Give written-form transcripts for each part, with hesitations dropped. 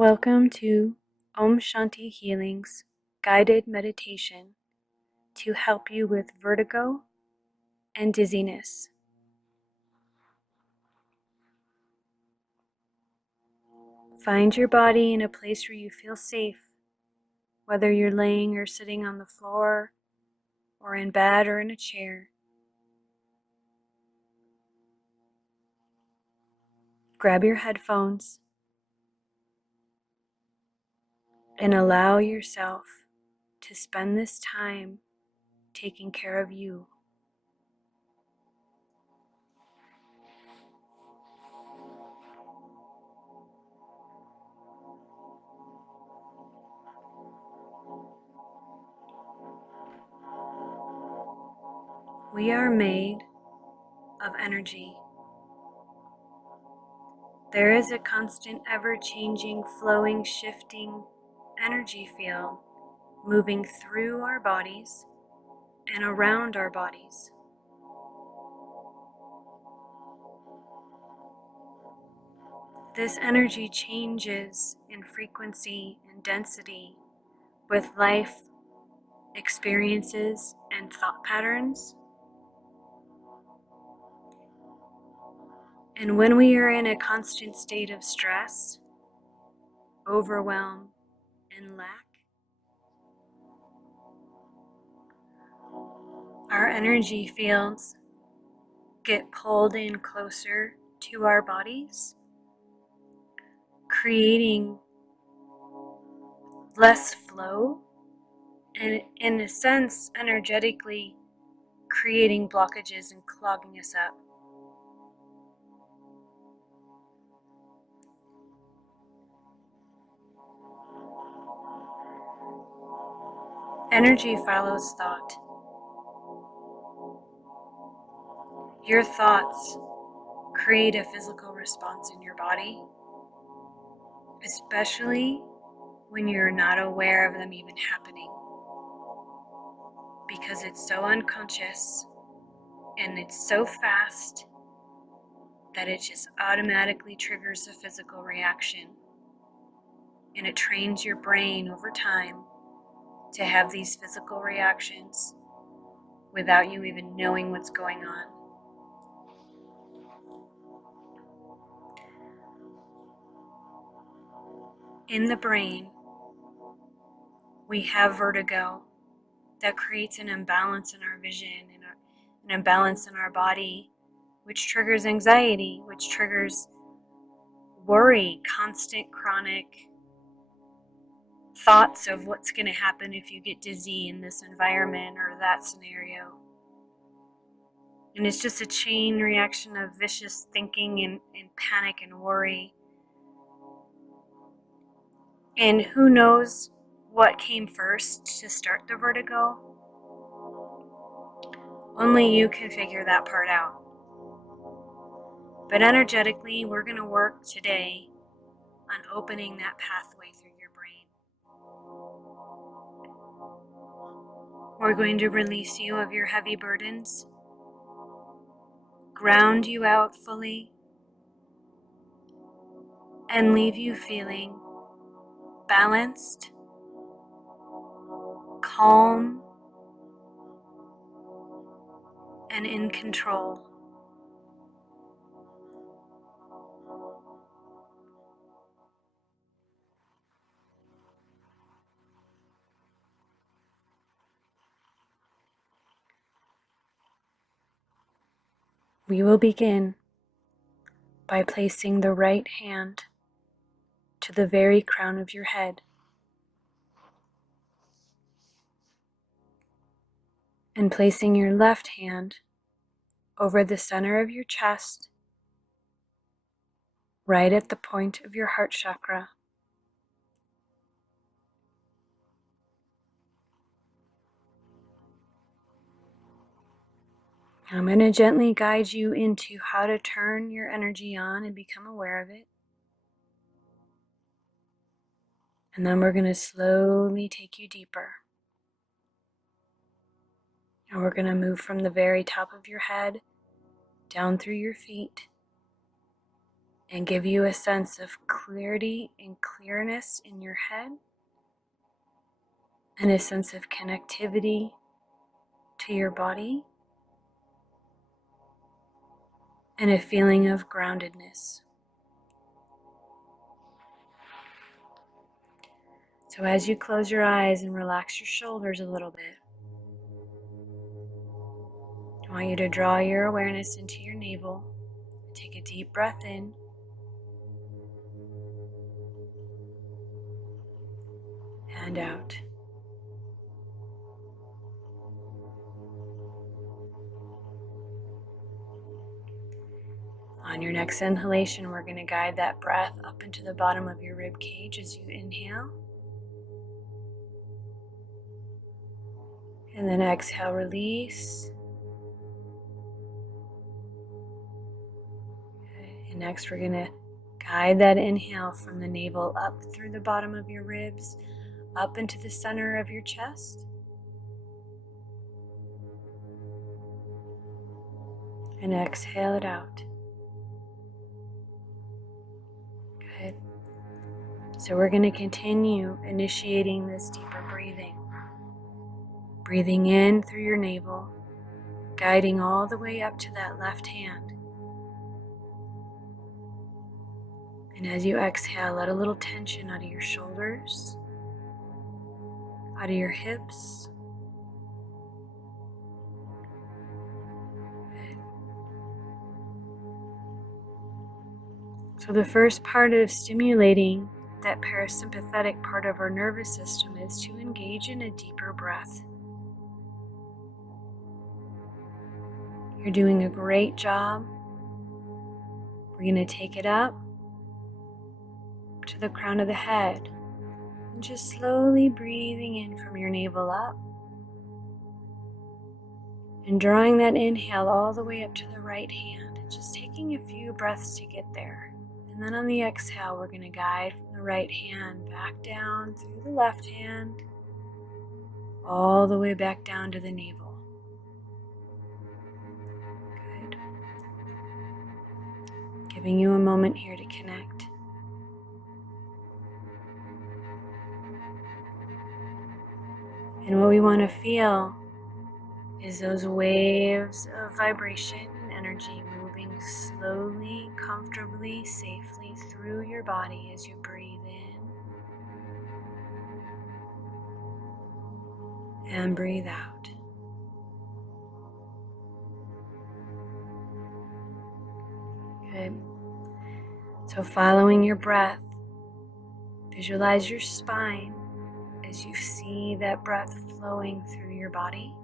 Welcome to Om Shanti Healing's guided meditation to help you with vertigo and dizziness. Find your body in a place where you feel safe, whether you're laying or sitting on the floor, or in bed or in a chair. Grab your headphones and allow yourself to spend this time taking care of you. We are made of energy. There is a constant, ever-changing, flowing, shifting energy field moving through our bodies and around our bodies. This energy changes in frequency and density with life experiences and thought patterns. And when we are in a constant state of stress, overwhelm, and lack, our energy fields get pulled in closer to our bodies, creating less flow, and in a sense, energetically creating blockages and clogging us up. Energy follows thought. Your thoughts create a physical response in your body, especially when you're not aware of them even happening, because it's so unconscious and it's so fast that it just automatically triggers a physical reaction, and it trains your brain over time to have these physical reactions without you even knowing what's going on. In the brain, we have vertigo that creates an imbalance in our vision and an imbalance in our body, which triggers anxiety, which triggers worry, constant chronic thoughts of what's going to happen if you get dizzy in this environment or that scenario. And it's just a chain reaction of vicious thinking and panic and worry. And who knows what came first to start the vertigo? Only you can figure that part out. But energetically, we're going to work today on opening that pathway through your brain. We're going to release you of your heavy burdens, ground you out fully, and leave you feeling balanced, calm, and in control. We will begin by placing the right hand to the very crown of your head and placing your left hand over the center of your chest, right at the point of your heart chakra. I'm going to gently guide you into how to turn your energy on and become aware of it. And then we're going to slowly take you deeper. And we're going to move from the very top of your head, down through your feet, and give you a sense of clarity and clearness in your head, and a sense of connectivity to your body, and a feeling of groundedness. So as you close your eyes and relax your shoulders a little bit, I want you to draw your awareness into your navel. Take a deep breath in and out. On your next inhalation, we're going to guide that breath up into the bottom of your rib cage as you inhale. And then exhale, release. Okay. And next we're going to guide that inhale from the navel up through the bottom of your ribs, up into the center of your chest. And exhale it out. Good. So we're going to continue initiating this deeper breathing. Breathing in through your navel, guiding all the way up to that left hand. And as you exhale, let a little tension out of your shoulders, out of your hips. Good. So the first part of stimulating that parasympathetic part of our nervous system is to engage in a deeper breath. You're doing a great job. We're going to take it up to the crown of the head and just slowly breathing in from your navel up and drawing that inhale all the way up to the right hand and just taking a few breaths to get there. And then on the exhale, we're going to guide from the right hand back down through the left hand, all the way back down to the navel. Good. Giving you a moment here to connect. And what we want to feel is those waves of vibration and energy moving slowly, comfortably, safely through your body as you breathe in and breathe out. Good. So following your breath, visualize your spine as you see that breath flowing through your body.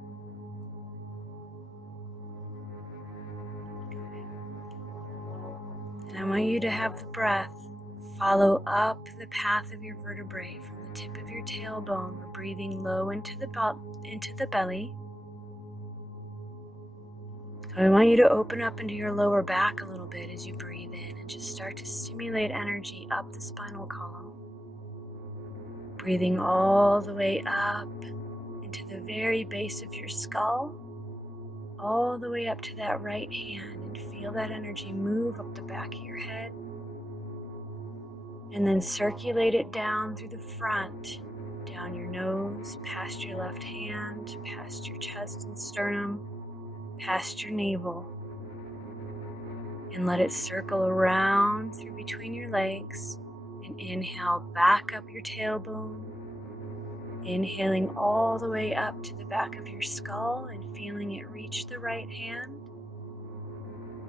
And I want you to have the breath follow up the path of your vertebrae from the tip of your tailbone. We're breathing low into the belly. So I want you to open up into your lower back a little bit as you breathe in and just start to stimulate energy up the spinal column. Breathing all the way up into the very base of your skull, all the way up to that right hand, and feel that energy move up the back of your head. And then circulate it down through the front, down your nose, past your left hand, past your chest and sternum, past your navel. And let it circle around through between your legs. And inhale back up your tailbone. Inhaling all the way up to the back of your skull and feeling it reach the right hand.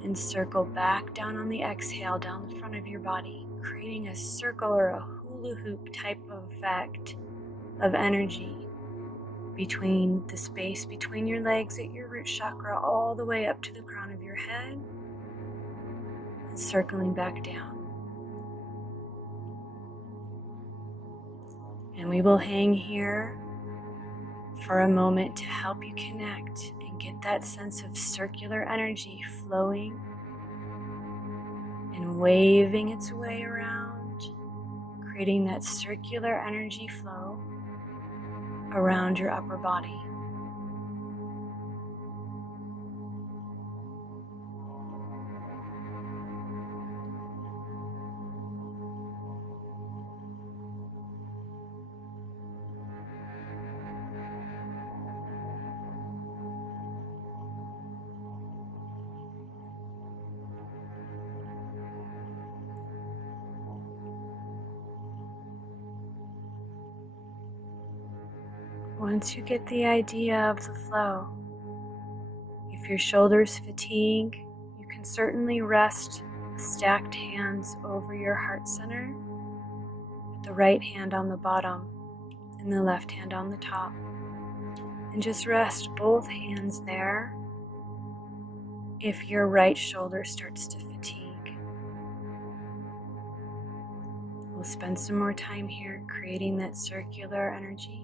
And circle back down on the exhale down the front of your body, creating a circle or a hula hoop type of effect of energy between the space between your legs at your root chakra all the way up to the crown of your head, and circling back down. And we will hang here for a moment to help you connect and get that sense of circular energy flowing and waving its way around, creating that circular energy flow around your upper body. Once you get the idea of the flow, if your shoulders fatigue, you can certainly rest stacked hands over your heart center, with the right hand on the bottom and the left hand on the top. And just rest both hands there if your right shoulder starts to fatigue. We'll spend some more time here creating that circular energy.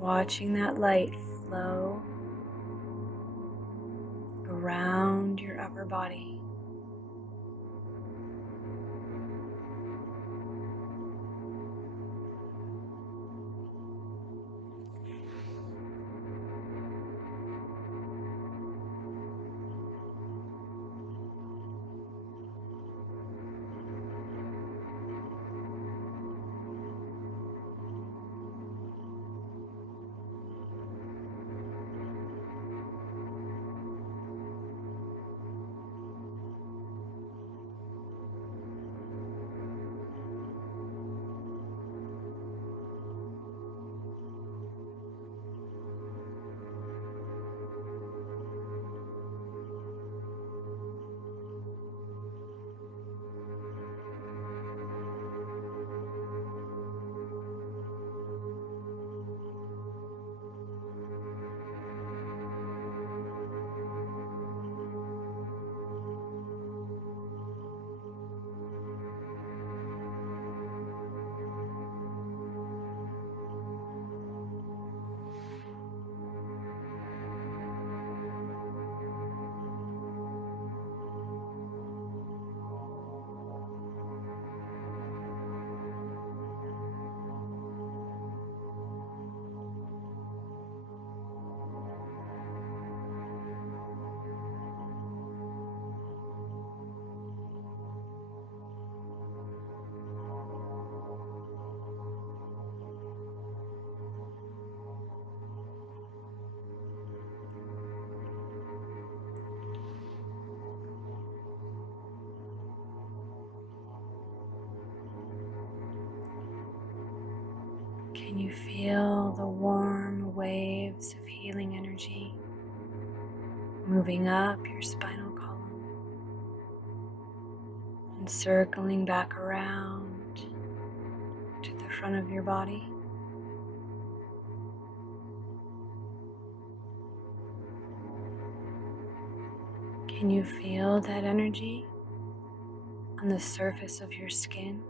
Watching that light flow around your upper body. Can you feel the warm waves of healing energy moving up your spinal column and circling back around to the front of your body? Can you feel that energy on the surface of your skin?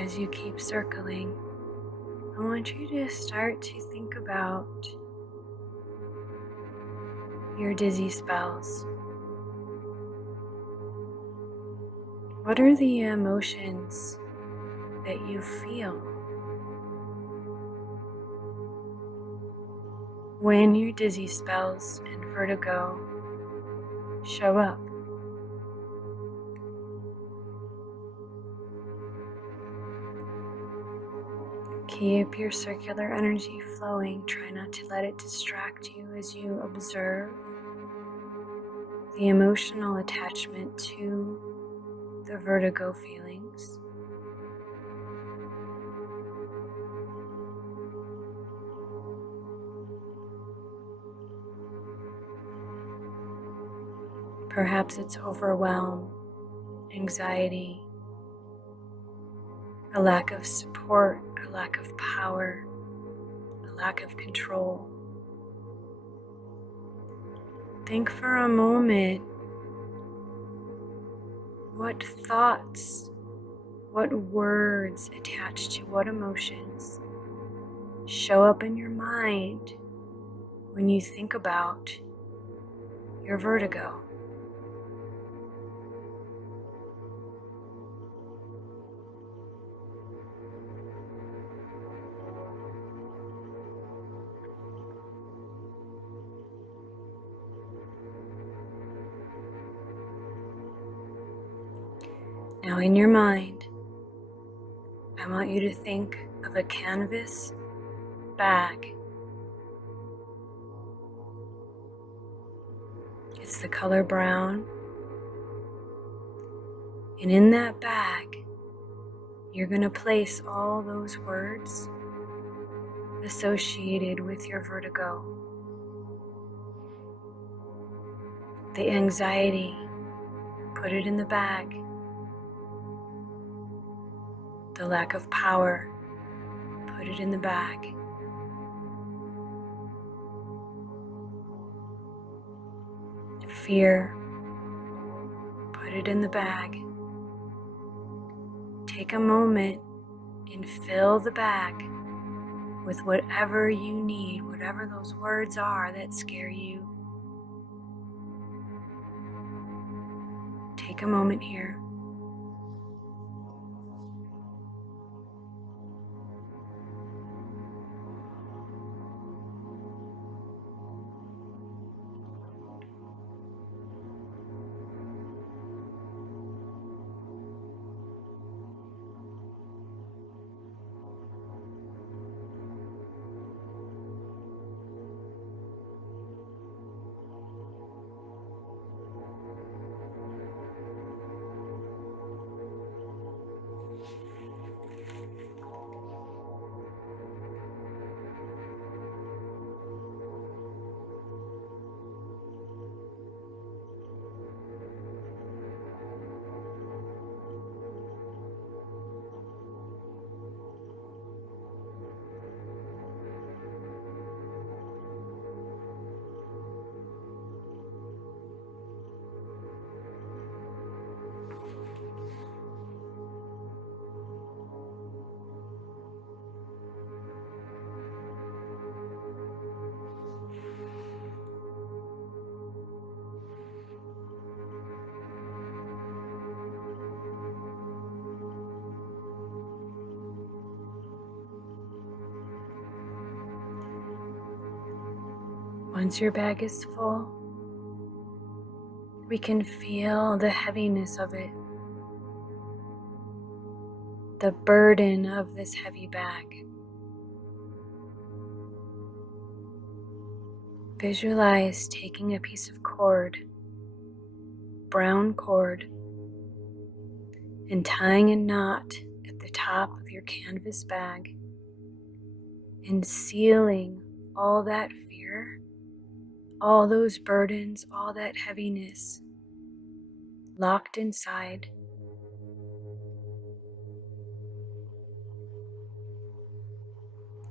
As you keep circling, I want you to start to think about your dizzy spells. What are the emotions that you feel when your dizzy spells and vertigo show up? Keep your circular energy flowing. Try not to let it distract you as you observe the emotional attachment to the vertigo feelings. Perhaps it's overwhelm, anxiety, a lack of support, a lack of power, a lack of control. Think for a moment what thoughts, what words attached to what emotions show up in your mind when you think about your vertigo. Now in your mind, I want you to think of a canvas bag. It's the color brown. And in that bag, you're going to place all those words associated with your vertigo. The anxiety, put it in the bag. The lack of power, put it in the bag. Fear, put it in the bag. Take a moment and fill the bag with whatever you need, whatever those words are that scare you. Take a moment here. Once your bag is full, we can feel the heaviness of it, the burden of this heavy bag. Visualize taking a piece of cord, brown cord, and tying a knot at the top of your canvas bag and sealing all that fear, all those burdens, all that heaviness locked inside.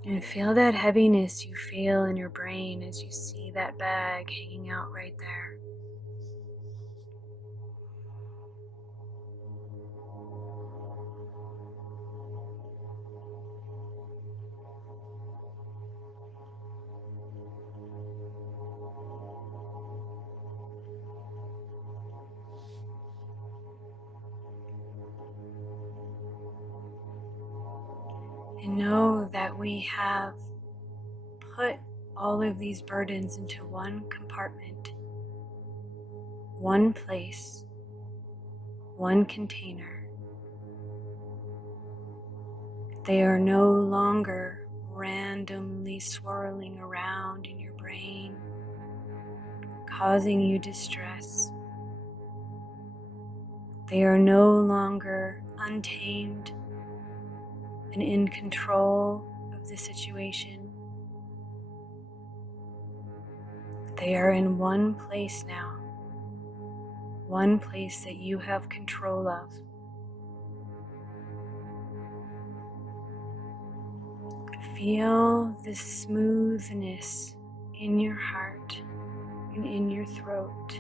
And feel that heaviness you feel in your brain as you see that bag hanging out right there. And know that we have put all of these burdens into one compartment, one place, one container. They are no longer randomly swirling around in your brain, causing you distress. They are no longer untamed and in control of the situation. They are in one place now, one place that you have control of. Feel this smoothness in your heart and in your throat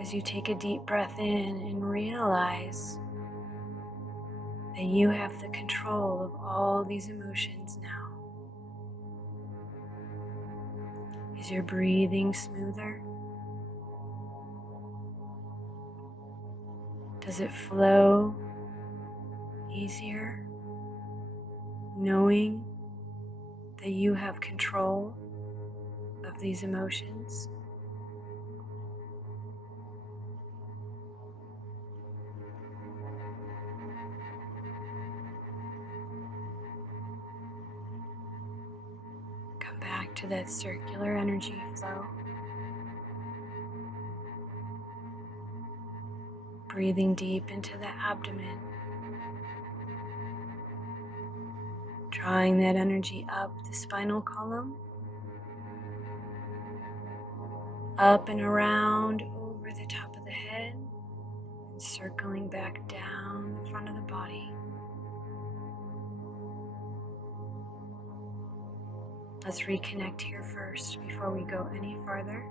as you take a deep breath in and realize that you have the control of all these emotions now. Is your breathing smoother? Does it flow easier, knowing that you have control of these emotions? to that circular energy flow. Breathing deep into the abdomen, drawing that energy up the spinal column, up and around over the top of the head, and circling back down the front of the body. Let's reconnect here first before we go any farther.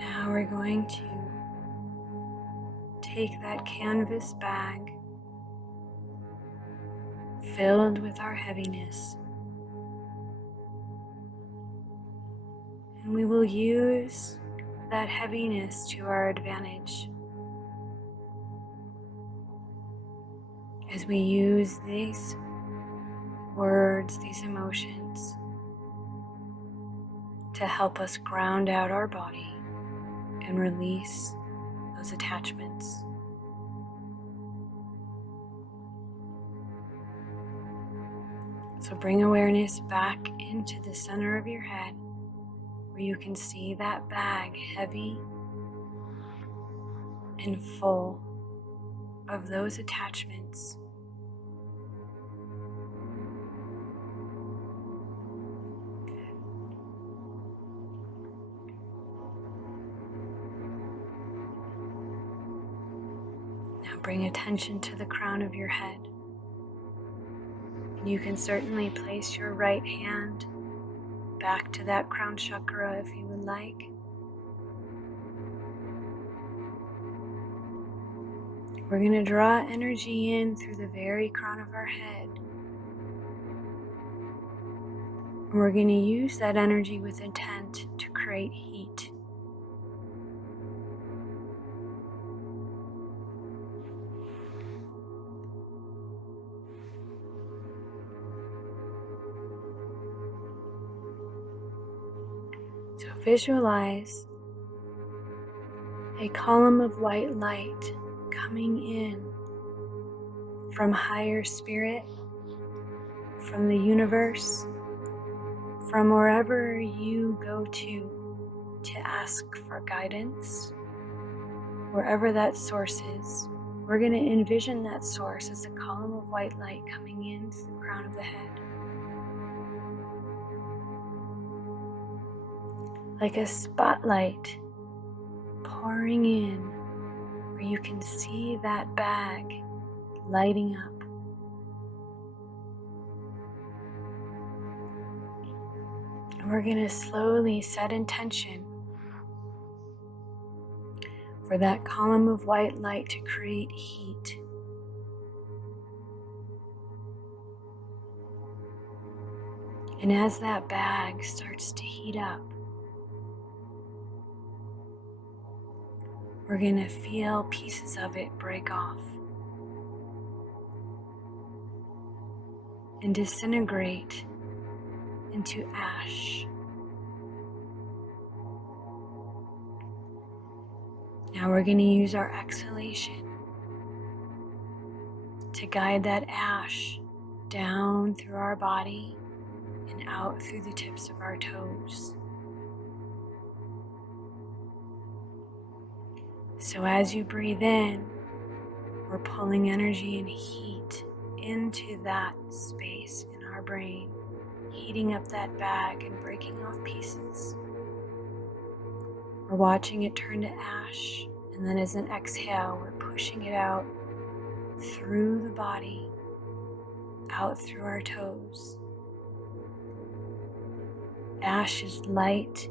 Now we're going to take that canvas bag filled with our heaviness, and we will use that heaviness to our advantage as we use these words, these emotions, to help us ground out our body and release those attachments. So bring awareness back into the center of your head, where you can see that bag heavy and full of those attachments. Now bring attention to the crown of your head. You can certainly place your right hand back to that crown chakra if you would like. We're going to draw energy in through the very crown of our head. And we're going to use that energy with intent to create heat. So visualize a column of white light coming in from higher spirit, from the universe, from wherever you go to ask for guidance, wherever that source is. We're going to envision that source as a column of white light coming in through the crown of the head. Like a spotlight pouring in, where you can see that bag lighting up. And we're going to slowly set intention for that column of white light to create heat. And as that bag starts to heat up, we're going to feel pieces of it break off and disintegrate into ash. Now we're going to use our exhalation to guide that ash down through our body and out through the tips of our toes. So as you breathe in, we're pulling energy and heat into that space in our brain, heating up that bag and breaking off pieces. We're watching it turn to ash, and then as an exhale, we're pushing it out through the body, out through our toes. Ash is light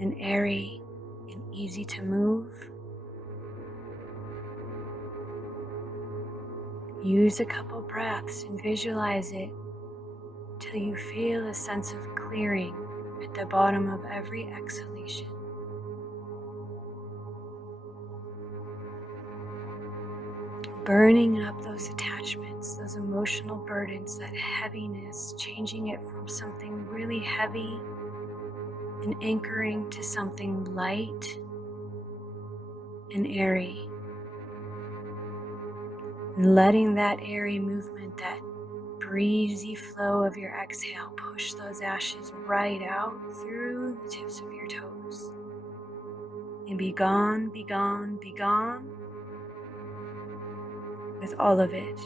and airy and easy to move. Use a couple breaths and visualize it till you feel a sense of clearing at the bottom of every exhalation. Burning up those attachments, those emotional burdens, that heaviness, changing it from something really heavy and anchoring to something light and airy. And letting that airy movement, that breezy flow of your exhale, push those ashes right out through the tips of your toes. And be gone, be gone, be gone with all of it.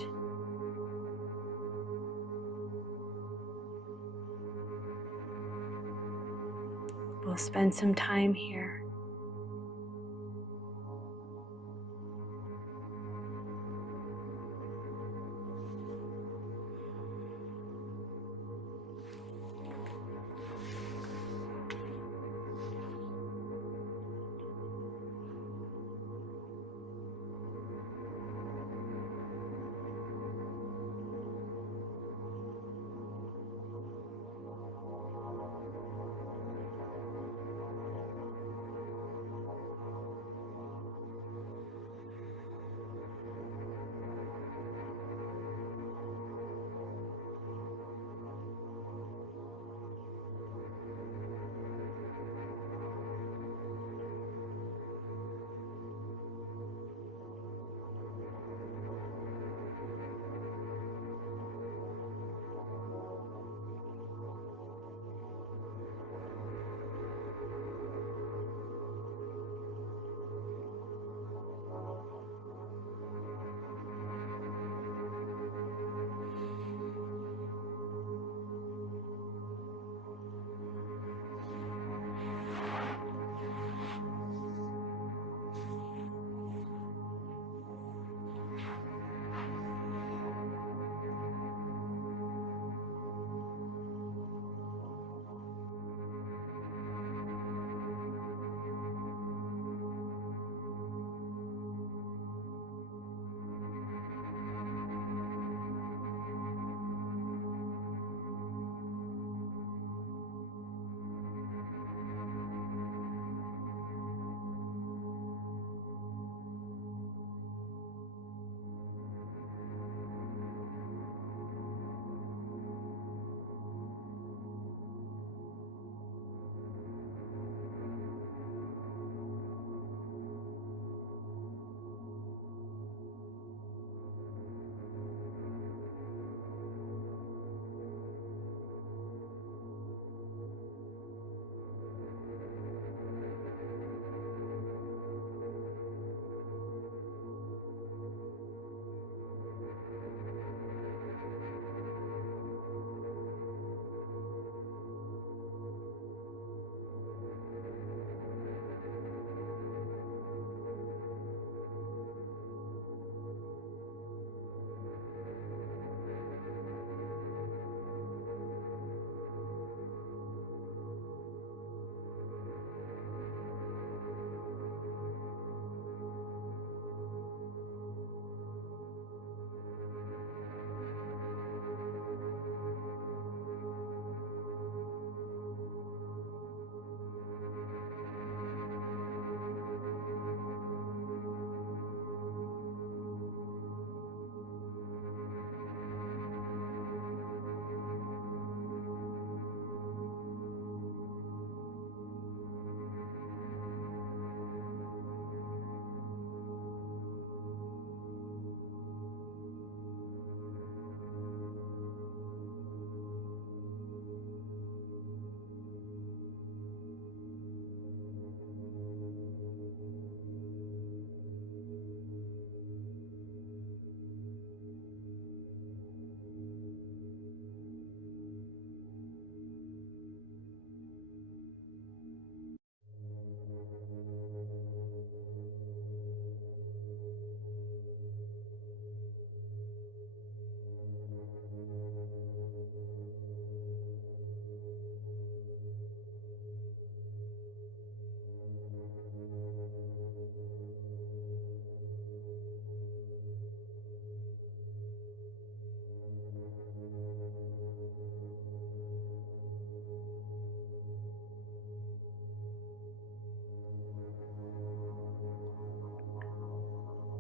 We'll spend some time here.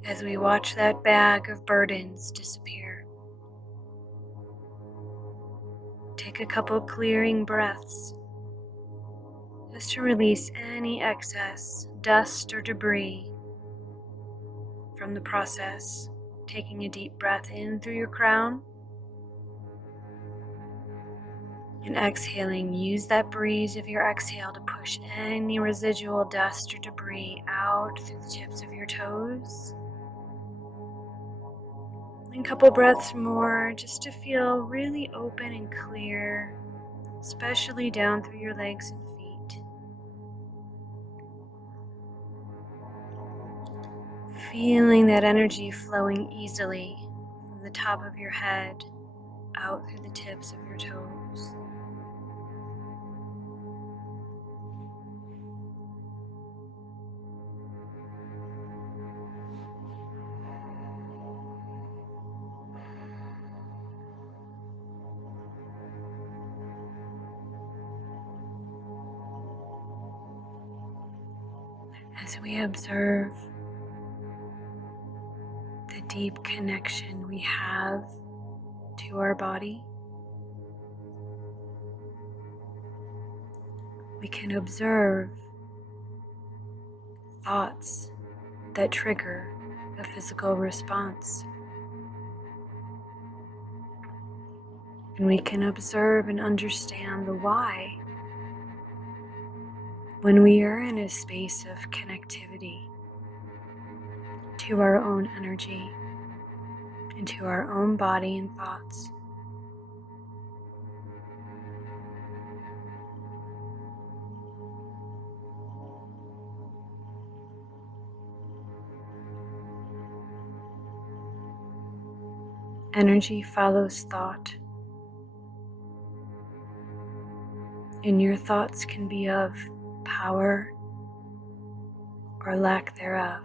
as we watch that bag of burdens disappear. Take a couple clearing breaths just to release any excess dust or debris from the process. Taking a deep breath in through your crown and exhaling. Use that breeze of your exhale to push any residual dust or debris out through the tips of your toes. And a couple breaths more just to feel really open and clear, especially down through your legs and feet. Feeling that energy flowing easily from the top of your head out through the tips of your toes. As we observe the deep connection we have to our body, we can observe thoughts that trigger a physical response. And we can observe and understand the why when we are in a space of connectivity to our own energy and to our own body and thoughts. Energy follows thought, and your thoughts can be of power or lack thereof.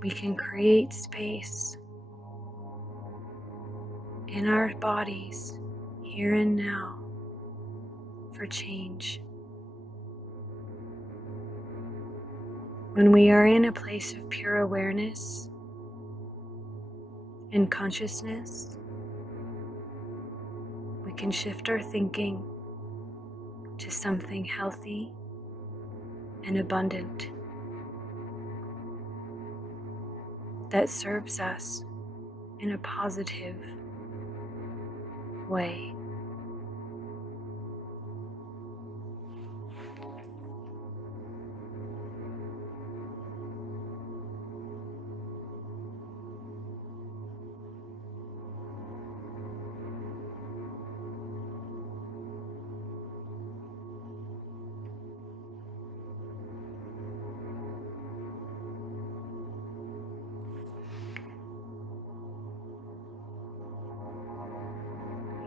We can create space in our bodies here and now for change. When we are in a place of pure awareness and consciousness, we can shift our thinking to something healthy and abundant that serves us in a positive way.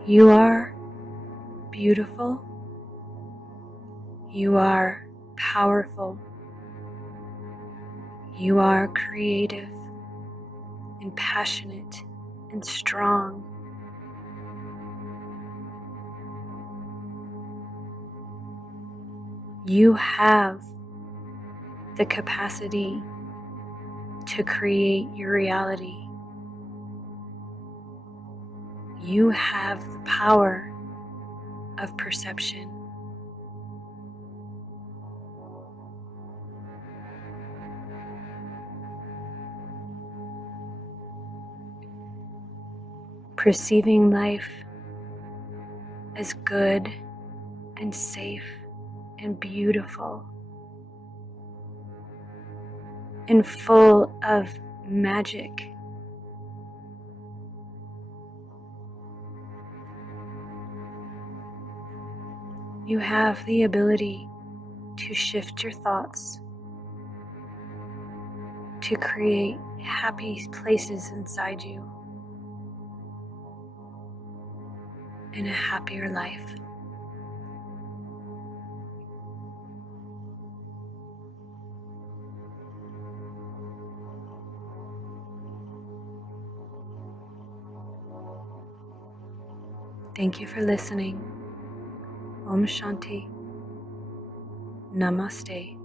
You are beautiful. You are powerful. You are creative and passionate and strong. You have the capacity to create your reality. You have the power of perception. Perceiving life as good and safe and beautiful and full of magic. You have the ability to shift your thoughts, to create happy places inside you and a happier life. Thank you for listening. Om Shanti. Namaste.